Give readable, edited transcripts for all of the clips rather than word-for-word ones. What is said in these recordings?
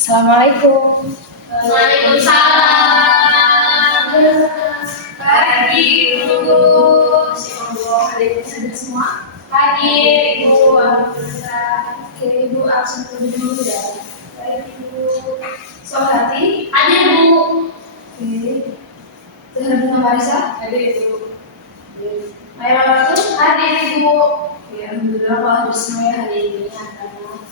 Assalamualaikum. Waalaikumsalam. Pagi Ibu. Hari ini ada semua. Hadir Ibu. Alhamdulillah. Oke, Ibu absen dulu ya. Baik Ibu. Sohati. Hadir Bu. Oke. Terhadap Marisa. Hadir Ibu. Maya Waktu. Hadir Ibu. Oke, alhamdulillah kalau hadir semuanya hari ini anak-anak.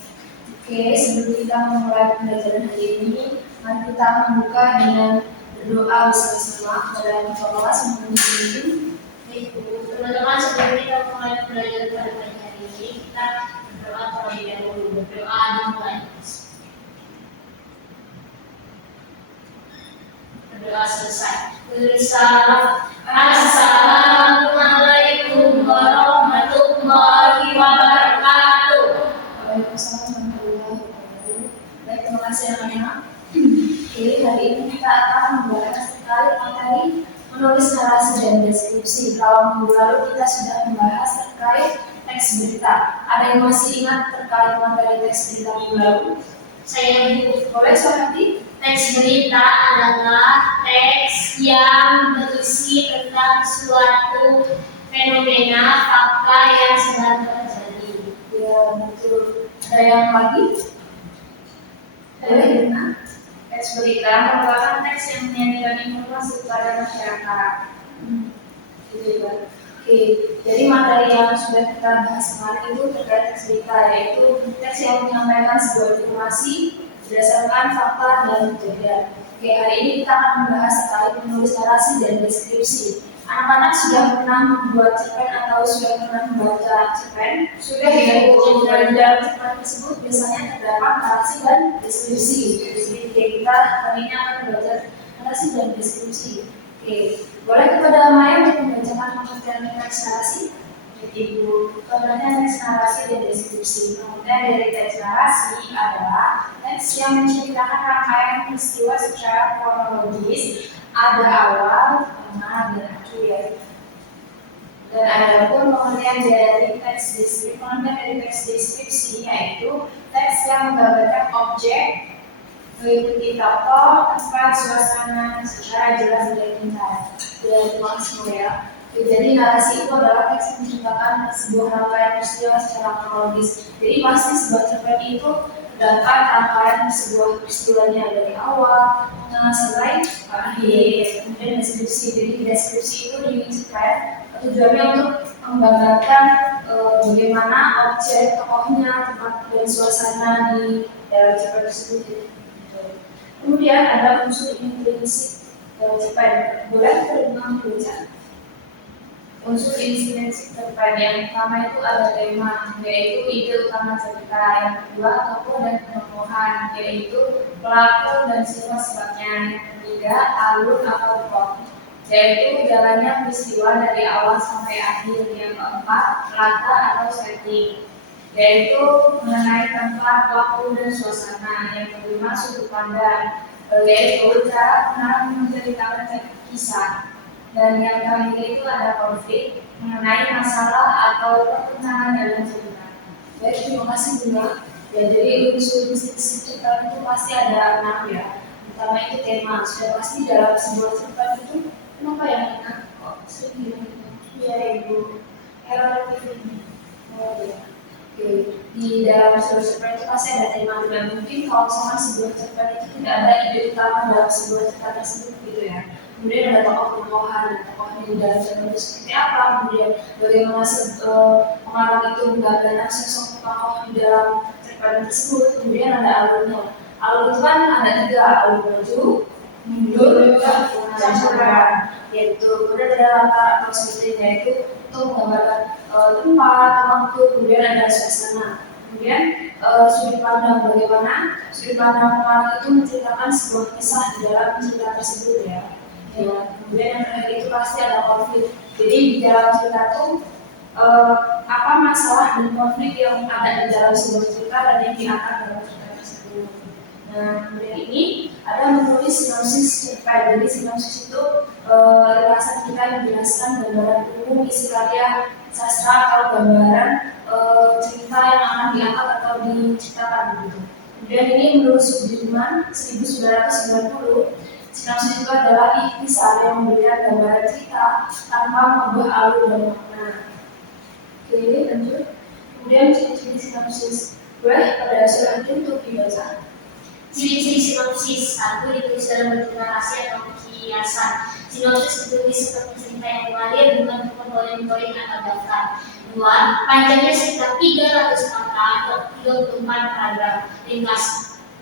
Oke, sebelum kita memulai pembelajaran hari ini, mari kita membuka dengan berdoa bersama-sama kepada Yang Maha Kuasa yang memimpin. Ibu, teman-teman, sebelum kita mulai belajar pada pagi hari ini, kita berdoa terlebih dahulu. Berdoa dimulai. Berdoa selesai. Assalamualaikum warahmatullahi wabarakatuh. Waalaikumsalam warahmatullahi wabarakatuh. Baik, terima kasih anak-anak. Oke, hari ini kita akan membahas terkait materi menulis narasi dan deskripsi. Kalau minggu lalu kita sudah membahas terkait teks berita. Ada yang masih ingat terkait materi teks berita minggu lalu? Saya Ibu. Boleh Sohati? Teks berita adalah teks yang berisi tentang suatu fenomena fakta yang sedang terjadi. Ya, betul. Ada yang lagi? Boleh, Dina? Teks berita merupakan teks yang menyajikan informasi kepada masyarakat. Gitu ya. Oke, jadi materi yang sudah kita bahas kemarin itu terkait teks berita, yaitu teks yang menyampaikan sebuah informasi berdasarkan fakta dan kejadian. Oke, hari ini kita akan membahas terkait menulis narasi dan deskripsi. Anak-anak sudah pernah membuat cerpen atau sudah pernah membaca cerpen? Sudah ya, Bu. Dan dalam cerpen tersebut biasanya terdapat narasi dan deskripsi. Oke, kita hari ini akan belajar narasi dan deskripsi. Oke, boleh kepada Maya untuk membacakan pengertian teks narasi? Ibu, contohnya teks narasi dan deskripsi. Pengertian dari teks narasi adalah teks yang menceritakan rangkaian peristiwa secara kronologis, ada awal, tengah, dan akhir. Dan ada pun pengertian dari teks deskripsi. Pengertian dari teks deskripsi yaitu teks yang menggambarkan objek, meliputi tokoh, tempat, suasana secara jelas dan ringkas. Dan terima kasih ya. Jadi narasi itu adalah teks yang menceritakan sebuah rangkaian peristiwa secara kronologis. Jadi pasti sebuah cerpen itu terdapat rangkaian sebuah peristiwanya dari awal, tengah, sampai akhir. Kemudian deskripsi. Jadi deskripsi itu diceritakan tujuannya untuk menggambarkan bagaimana objek, tokohnya, tempat dan suasana di dalam cerpen tersebut. Kemudian ada unsur intrinsik cerpen. Boleh teman-teman baca? Unsur intrinsik cerpen yang pertama itu ada tema, yaitu ide utama cerita. Yang kedua tokoh dan penemuan, yaitu pelaku dan sifat-sifatnya. Yang ketiga alur atau plot, yaitu jalannya peristiwa dari awal sampai akhir. Yang keempat latar atau setting, yaitu mengenai tempat, waktu, dan suasana. Yang kelima sudut pandang, yaitu cara pengarang menceritakan kisah. Dan yang terakhir itu ada konflik mengenai masalah atau pertentangan dalam cerita. Baik, terima kasih Bunda. Ya, jadi unsur cerita itu pasti ada 6 ya. Pertama itu tema. Sudah pasti dalam sebuah cerita itu kenapa yang enak kok sering bilang ya Ibu relatif ini. Oh ya. Oke, di dalam sebuah cerita itu pasti ada tema, dan mungkin kalau misalnya sebuah cerita itu tidak ada ide utama dalam sebuah cerita tersebut gitu ya. Kemudian ada tokoh-tokohan, tokohnya di dalam cerita itu seperti apa, kemudian bagaimana pengarang itu menggambarkan sosok tokoh di dalam cerita tersebut. Kemudian ada alurnya. Alur itu kan ada 3, alur maju, mundur, dan campuran. Yaitu kemudian ada latar atau setting, yaitu untuk menggambarkan tempat, waktu, kemudian ada suasana. Kemudian sudut pandang, bagaimana sudut pandang pengarang itu menceritakan sebuah kisah di dalam cerita tersebut ya. Kemudian yang terakhir itu pasti ada konflik. Jadi di dalam cerita itu apa masalah dan konflik yang ada di dalam sebuah cerita dan yang diangkat dalam cerita tersebut. Nah, kemudian ini ada menulis sinopsis cerita. Jadi sinopsis itu ringkasan kita yang menjelaskan gambaran umum isi karya sastra atau gambaran cerita yang akan diangkat atau diceritakan begitu. Kemudian ini menurut Sudirman 1990, sinopsis itu adalah ikhtisar yang memberikan gambaran cerita tanpa mengubah alur dan makna. Oke, lanjut. Kemudian ciri-ciri sinopsis. Boleh pada surat itu untuk dibaca. Ciri-ciri sinopsis. 1. Ditulis dalam bentuk narasi atau kiasan. Sinopsis ditulis seperti cerita yang mengalir bukan poin-poin atau daftar. 2. Panjangnya sekitar 300 kata atau 34 paragraf.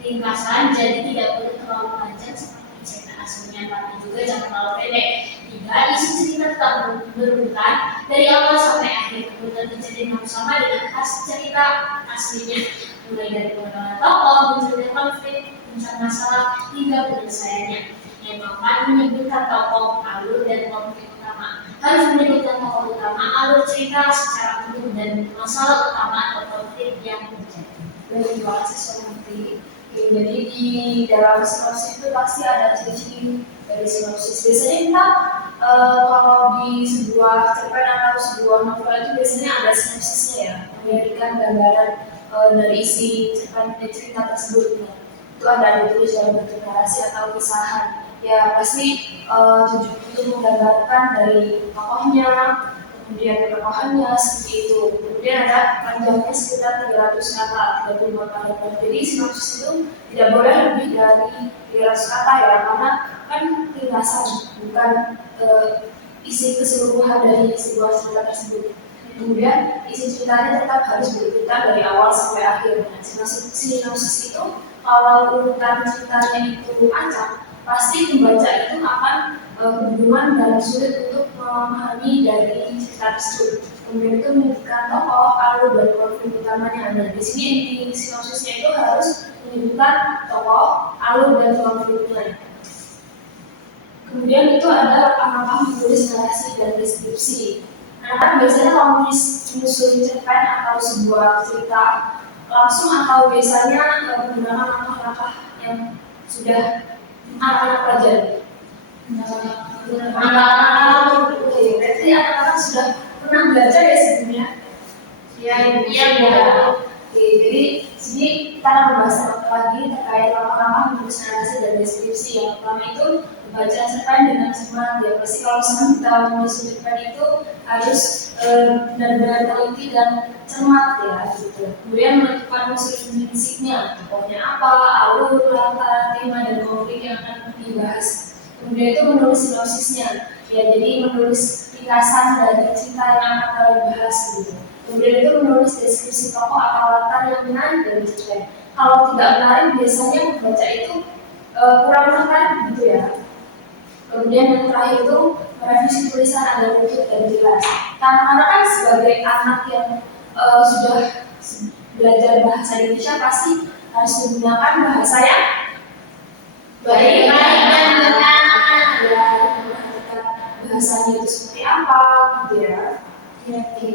Ringkasan, jadi tidak boleh terlalu panjang seperti cerita aslinya, tapi juga jangan terlalu pendek. 3. Isi cerita tetap berurutan dari awal sampai akhir. Urutan kejadian yang sama dengan khas cerita aslinya, mulai dari pengenalan tokoh, munculnya konflik, puncak masalah, hingga penyelesaiannya. Yang keempat, menyebutkan tokoh, alur, dan konflik utama. Harus menyebutkan tokoh utama, alur cerita secara umum, dan masalah utama atau konflik yang terjadi. Terima kasih Sophie. Jadi di dalam sinopsis itu pasti ada ciri-ciri dari sinopsis. Biasanya kita kalau di sebuah cerpen atau sebuah novel itu biasanya ada sinopsisnya ya, memberikan gambaran dari isi cerpen cerita tersebut. Itu ada ditulis dalam bentuk narasi atau kisahan. Ya pasti untuk menggambarkan dari tokohnya, kemudian tokohannya seperti itu. Kemudian ada panjangnya sekitar 300 kata, 35 paragraf. Jadi sinopsis itu tidak boleh lebih dari 300 kata ya, karena kan ringkasan, bukan isi keseluruhan dari sebuah cerita tersebut. Kemudian isi ceritanya tetap harus berurutan dari awal sampai akhir. Nah, sinopsis itu kalau urutan ceritanya itu acak, pasti pembaca itu akan kebingungan dan sulit untuk memahami dari cerita tersebut. Kemudian itu menyebutkan tokoh, alur, dan konflik utamanya. Nah, di sini di sinopsisnya itu harus menyebutkan tokoh, alur, dan konfliknya. Kemudian itu ada apakah menulis narasi dan deskripsi. Anak-anak biasanya kalau menyusun cerpen atau sebuah cerita langsung atau biasanya menggunakan langkah-langkah yang sudah anak-anak pelajari. Berarti anak-anak sudah pernah belajar ya sebelumnya? Iya. Jadi sini kita akan membahas lagi terkait langkah-langkah menulis narasi dan deskripsi. Yang pertama itu membaca cerpen dengan cermat. Ya pasti kalau misalnya kita menulis cerpen itu harus benar-benar teliti dan cermat ya gitu. Kemudian menentukan unsur intrinsipnya, tokohnya apa, alur, latar, tema, dan konflik yang akan dibahas. Kemudian itu menulis sinopsisnya, ya jadi menulis ringkasan dari cerita yang akan dibahas gitu. Kemudian itu menulis deskripsi tokoh atau latar yang menarik dari cerpen. Kalau tidak menarik biasanya membaca itu kurang menarik gitu ya. Kemudian yang terakhir itu merevisi tulisan agar lucu dan jelas. Karena kan sebagai anak yang sudah belajar bahasa Indonesia pasti harus menggunakan bahasa yang baik dan benar. Ya, bahasanya itu seperti apa, gitu ya. Oke.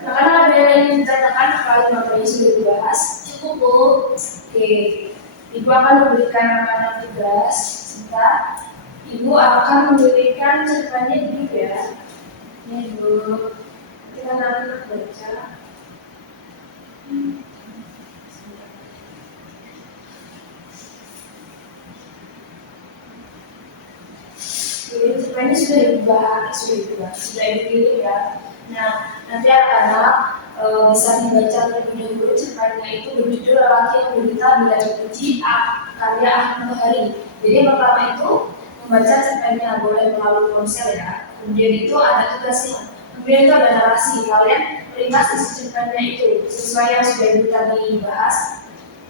Karena ada yang ditanyakan kalau materi sudah dibahas, Cukup, Bu. Oke. Ibu akan memberikan makanan tugas. Sebentar. Ibu akan memberikan cerpennya dulu ya. Ini dulu. Kita nanti baca. Jadi cerpennya sudah dibahas, sudah dipilih ya. Nah, nanti anak-anak bisa dibaca terlebih dahulu cerpennya itu berjudul Lelaki yang Menderita Bila Dipuji karya Ahmad Tohari. Jadi yang pertama itu membaca cerpennya boleh melalui ponsel ya. Kemudian itu ada tugasnya. Kemudian itu ada narasi. Kalian ringkas isi cerpennya itu sesuai yang sudah kita bahas.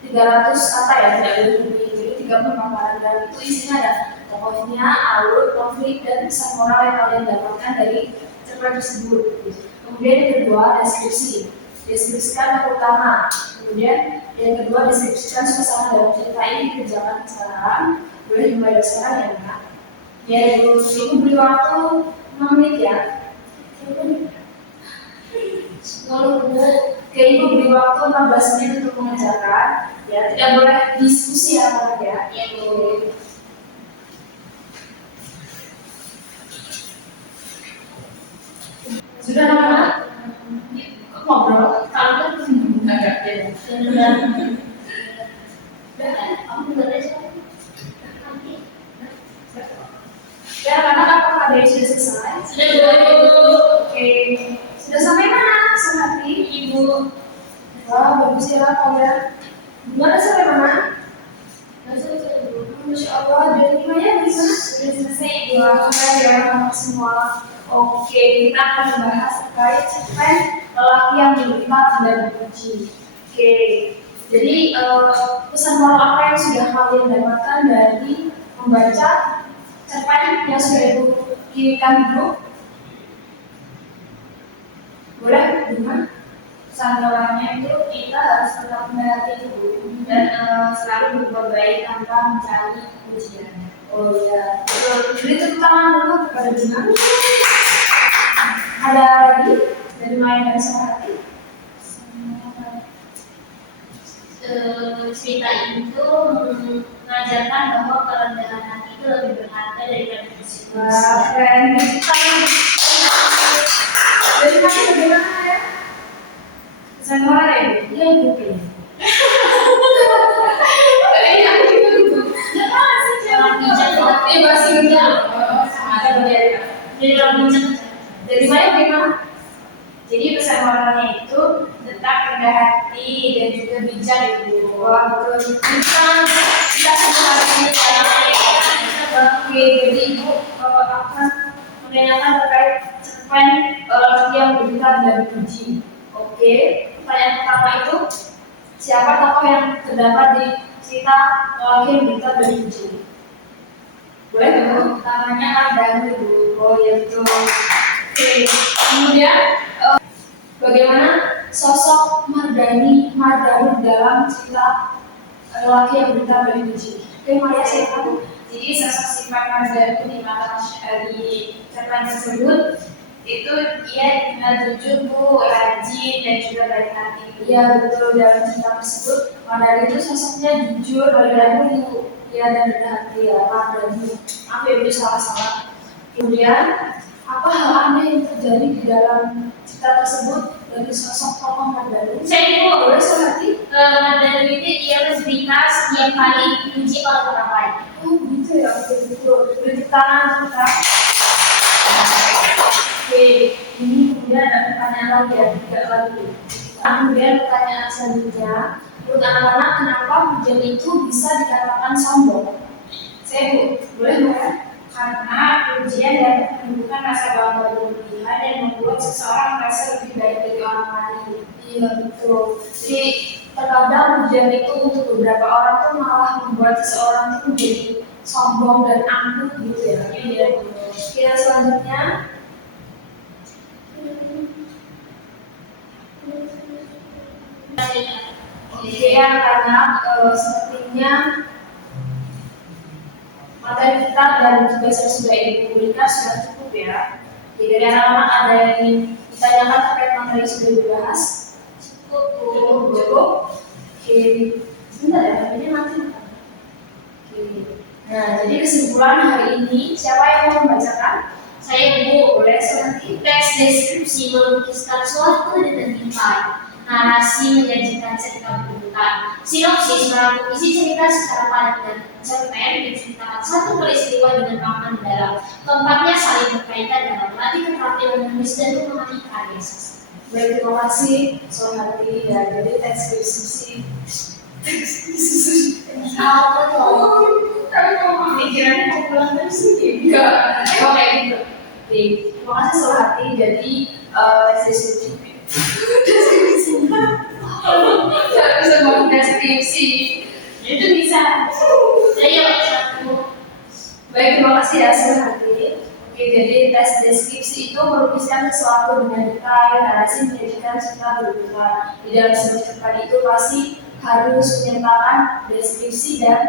300 kata ya, tidak lebih. Jadi 34 paragraf itu isinya ada tokohnya, alur, konflik, dan pesan moral yang kalian dapatkan dari cerpen tersebut. Kemudian yang kedua, deskripsi. Deskripsikan tokoh utama. Kemudian yang kedua, deskripsikan suasana dalam cerita ini dikerjakan sekarang. Boleh dimulai sekarang ya, Kak? Ya, Ibu beri waktu 6 menit ya. Lalu Ibu beri waktu 15 menit untuk mengerjakan. Ya, tidak boleh diskusi ya, ya. Ya, Bu. Sudah anak-anak? Ngobrol, kalau kan agak beda. Ya, karena apakah ada yang sudah selesai? Sudah Ibu. Oke, sudah sampai mana? Sampai Ibu. wah, bagus ya kalian. Gimana sampai mana? Masuk Ibu. Masya Allah, dari mana? Dari mana? Sudah selesai Ibu. Wah, keren ya kamu semua. Oke, kita akan membahas terkait cerpen lelaki yang berlipat dan benci. Oke, jadi pesan moral apa yang sudah kalian dapatkan dari membaca cerpen yang sudah ibu kirimkan dulu? Boleh, gimana? Sandawannya itu kita harus tetap memperhati Ibu dan selalu berbuat baik tanpa mencari pujian. Oh iya, betul. Jadi tepuk tangan dulu kepada Bima. Ada lagi dari Maya dan Sarati? Cerita itu mengajarkan bahwa kerendahan hati itu lebih berharga daripada fisik. Wah, keren. Tepuk tangan. Dari mana bagaimana ya? Pesan moral ya, Ibu? Iya, Ibu. Aku juga gitu. Jangan bijak loh. Masih bijak. Sama ada bagaimana? Jadi orang bijak. Dari saya bagaimana? Jadi pesan moralnya itu tetap rendah hati dan juga bijak Ibu. Wah, betul. Kita semua harus bijak. Oke, jadi Ibu akan menanyakan terkait cerpen yang berita dan puji. Oke, pertanyaan pertama itu siapa tokoh yang terdapat di cerita lelaki yang berita dan puji? Boleh Ibu? Pertamanya ada Ibu. Oh ya betul. Oke, kemudian bagaimana sosok Mardani dalam cerita lelaki yang berita dan puji? Oke, Maya silakan. Jadi sosok sifat Mardani di mata di cerpen tersebut itu ia dikenal jujur Bu, rajin dan juga baik hati. Iya betul, dalam cerita tersebut Mardani itu sosoknya jujur, baik hati, ya dan rendah hati ya Mardani. Aku ibu salah. Kemudian apa hal aneh yang terjadi di dalam cerita tersebut dari sosok tokoh Mardani? Saya Ibu. Boleh Sarati? Mardani itu ia bercerita setiap kali dipuji oleh orang lain. Oh gitu ya, oke betul. Beri tangan kita. Oke, ini kemudian ada pertanyaan lagi ya, tidak lagi. Kemudian pertanyaan selanjutnya, menurut anak-anak kenapa hujan itu bisa dikatakan sombong? Saya Bu, boleh ya? Karena pujian dapat menunjukkan rasa bangga berlebihan dan membuat seseorang merasa lebih baik dari orang lain. Iya betul. Jadi terkadang hujan itu untuk beberapa orang tuh malah membuat seseorang tuh menjadi sombong dan angkuh gitu ya. Iya. Oke, selanjutnya. Oke, anak-anak sepertinya materi kita dan juga sudah ibu berikan sudah cukup ya. Jadi dari anak-anak ada yang ingin ditanyakan terkait materi yang sudah dibahas? Cukup. Oke, sebentar ya, ini nanti. Oke. Nah, jadi kesimpulan hari ini siapa yang mau membacakan? Saya Bu. Boleh selanjutnya. Teks deskripsi melukiskan suatu determinan. Narasi menyajikan cerita berbentukan. Sinopsis merangkum isi cerita secara padat dan cerpen menceritakan satu peristiwa dengan makna mendalam. Keempatnya saling berkaitan dalam melatih keterampilan menulis dan memahami karya sastra. Baik, terima kasih Sohati ya. Jadi teks deskripsi. Apa tuh? Pikirannya mau pulang dari sini? Enggak. Oh kayak gitu. Oke, terima kasih Sohati. Jadi teks deskripsi. Nggak bisa ngomong deskripsi. Itu bisa. Saya satu. Baik, terima kasih ya Sohati. Oke, jadi tes deskripsi itu melukiskan sesuatu dengan detail, narasi menjadikan cerita berbentukan. Di dalam sebuah cerpen itu pasti harus menyertakan deskripsi dan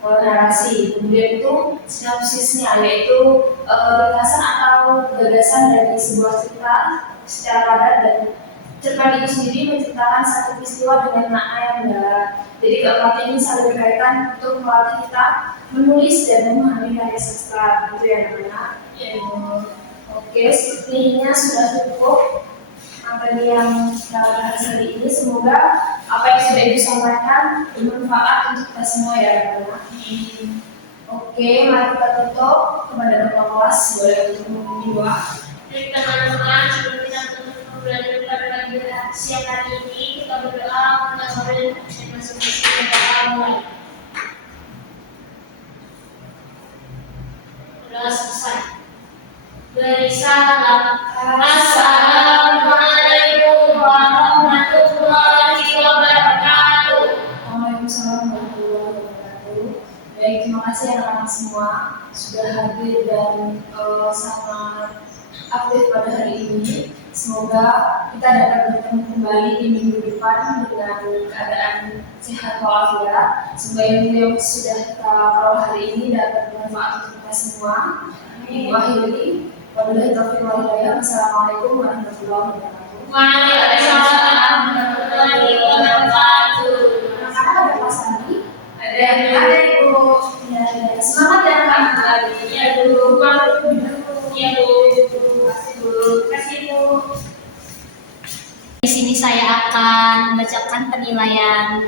narasi. Kemudian itu sinopsisnya, yaitu ringkasan atau gagasan dari sebuah cerita secara padat, dan cerpen itu sendiri menceritakan satu peristiwa dengan makna yang mendalam. Jadi keempat ini saling berkaitan untuk melatih kita menulis dan memahami karya sastra, gitu ya teman-teman. Oke, sepertinya sudah cukup materi yang kita bahas hari ini. Semoga apa yang sudah Ibu sampaikan bermanfaat untuk kita semua ya teman-teman. Oke, mari kita tutup kepada Bapak kelas. Boleh untuk memimpin doa. Baik teman-teman, sebelum kita tutup pembelajaran pada pagi siang hari ini, kita berdoa mengakhiri masing-masing berdoa mulai. Sudah selesai. Beri salam. Assalamualaikum warahmatullahi wabarakatuh. Waalaikumsalam warahmatullahi wabarakatuh. Baik, terima kasih anak-anak semua sudah hadir dan sangat aktif pada hari ini. Semoga kita dapat bertemu kembali di minggu depan dengan keadaan sehat walafiat. Semoga ilmu yang sudah kita peroleh hari ini dapat bermanfaat untuk kita semua. Ibu akhiri, wabillahi taufiq wal hidayah. Wassalamualaikum warahmatullahi wabarakatuh. Waalaikumsalam warahmatullahi wabarakatuh. Anak-anak ada kelas lagi? Ada Ibu. Ya, semangat ya Kak. Ya, Bu. Ya, Bu. Terima kasih Bu. Di sini saya akan bacakan penilaian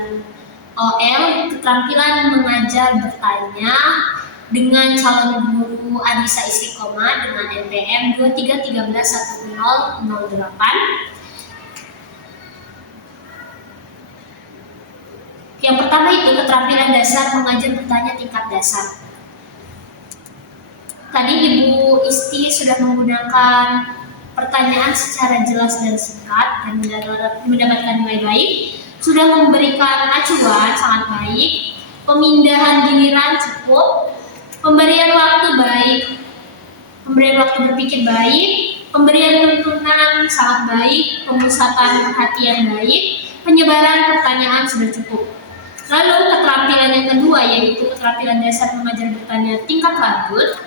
OL keterampilan mengajar bertanya dengan calon guru Anissa Istiqomah dengan NPM 23131008. Yang pertama itu keterampilan dasar mengajar bertanya tingkat dasar. Tadi Ibu Isti sudah menggunakan pertanyaan secara jelas dan singkat dan mendapatkan nilai baik, sudah memberikan acuan sangat baik, pemindahan giliran cukup, pemberian waktu baik, pemberian waktu berpikir baik, pemberian tuntunan sangat baik, pemusatan perhatian baik, penyebaran pertanyaan sudah cukup. Lalu keterampilan yang kedua yaitu keterampilan dasar mengajar bertanya tingkat lanjut.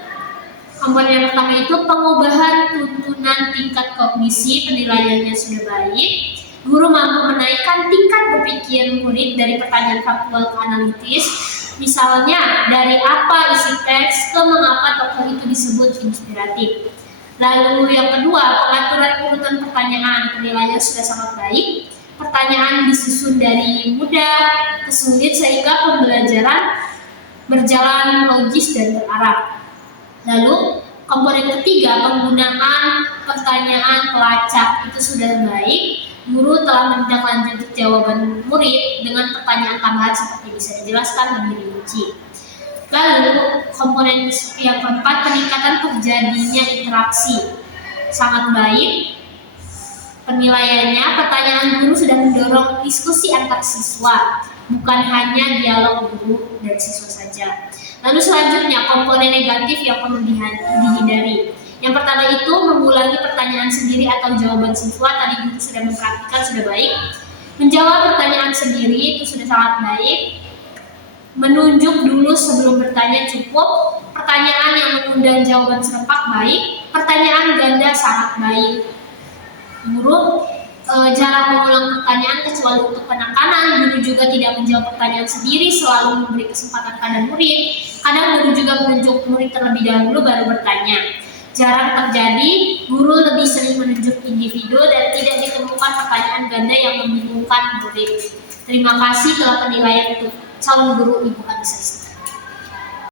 Komponen yang pertama itu pengubahan tuntunan tingkat kognisi, penilaiannya sudah baik. Guru mampu menaikkan tingkat berpikir murid dari pertanyaan faktual ke analitis. Misalnya, dari apa isi teks ke mengapa tokoh itu disebut inspiratif. Lalu yang kedua, pengaturan urutan pertanyaan, penilaiannya sudah sangat baik. Pertanyaan disusun dari mudah ke sulit sehingga pembelajaran berjalan logis dan terarah. Lalu komponen ketiga, penggunaan pertanyaan pelacak itu sudah baik. Guru telah menindaklanjuti jawaban murid dengan pertanyaan tambahan seperti bisa dijelaskan dan dirinci. Lalu komponen yang keempat, peningkatan terjadinya interaksi sangat baik. Penilaiannya, pertanyaan guru sudah mendorong diskusi antar siswa, bukan hanya dialog guru dan siswa saja. Lalu selanjutnya, komponen negatif yang perlu dihindari. Yang pertama itu mengulangi pertanyaan sendiri atau jawaban siswa. Tadi guru sudah mempraktikkan, sudah baik. Menjawab pertanyaan sendiri itu sudah sangat baik. Menunjuk dulu sebelum bertanya cukup. Pertanyaan yang mengundang jawaban serempak baik. Pertanyaan ganda sangat baik. Guru jarang mengulang pertanyaan kecuali untuk penekanan. Guru juga tidak menjawab pertanyaan sendiri, selalu memberi kesempatan pada murid. Kadang guru juga menunjuk murid terlebih dahulu baru bertanya. Jarang terjadi, guru lebih sering menunjuk individu dan tidak ditemukan pertanyaan ganda yang membingungkan murid. Terima kasih telah penilaian untuk calon guru Ibu Anissa.